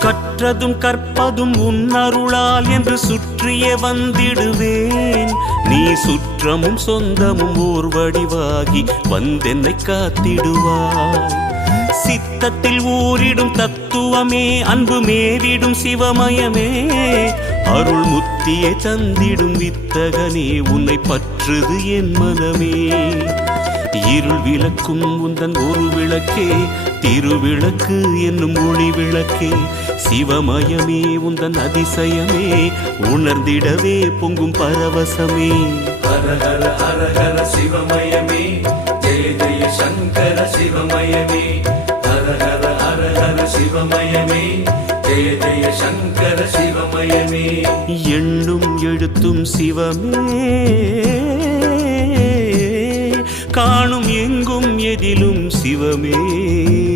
கற்றதும் கற்பதும் உன்னருளால் என்று சுற்றியே வந்திடுவேன். நீ சுற்றமும் சொந்தமும் ஓர் வடிவாகி வந்தென்னை காத்திடுவாய். சித்தத்தில் ஊரிடும் தத்துவமே, அன்பு மேவிடும் சிவமயமே, அருள் முத்தியை தந்திடும் வித்தகனே, உன்னை பற்றுது என் மனமே. இருள் விளக்கும் உந்தன் ஒரு விளக்கே, திருவிளக்கு என்னும் ஒளி விளக்கே, சிவமயமே உந்தன் அதிசயமே, உணர்ந்திடவே பொங்கும் பரவசமே. ஹர ஹர ஹர ஹர சிவமயமே, ஜெய ஜெய சங்கர சிவமயமே. ஹர ஹர ஹர ஹர சிவமயமே, ஜெய ஜெய சங்கர சிவமயமே. எண்ணும் எழுத்தும் சிவமே, காணும் எங்கும் எதிலும் சிவமே.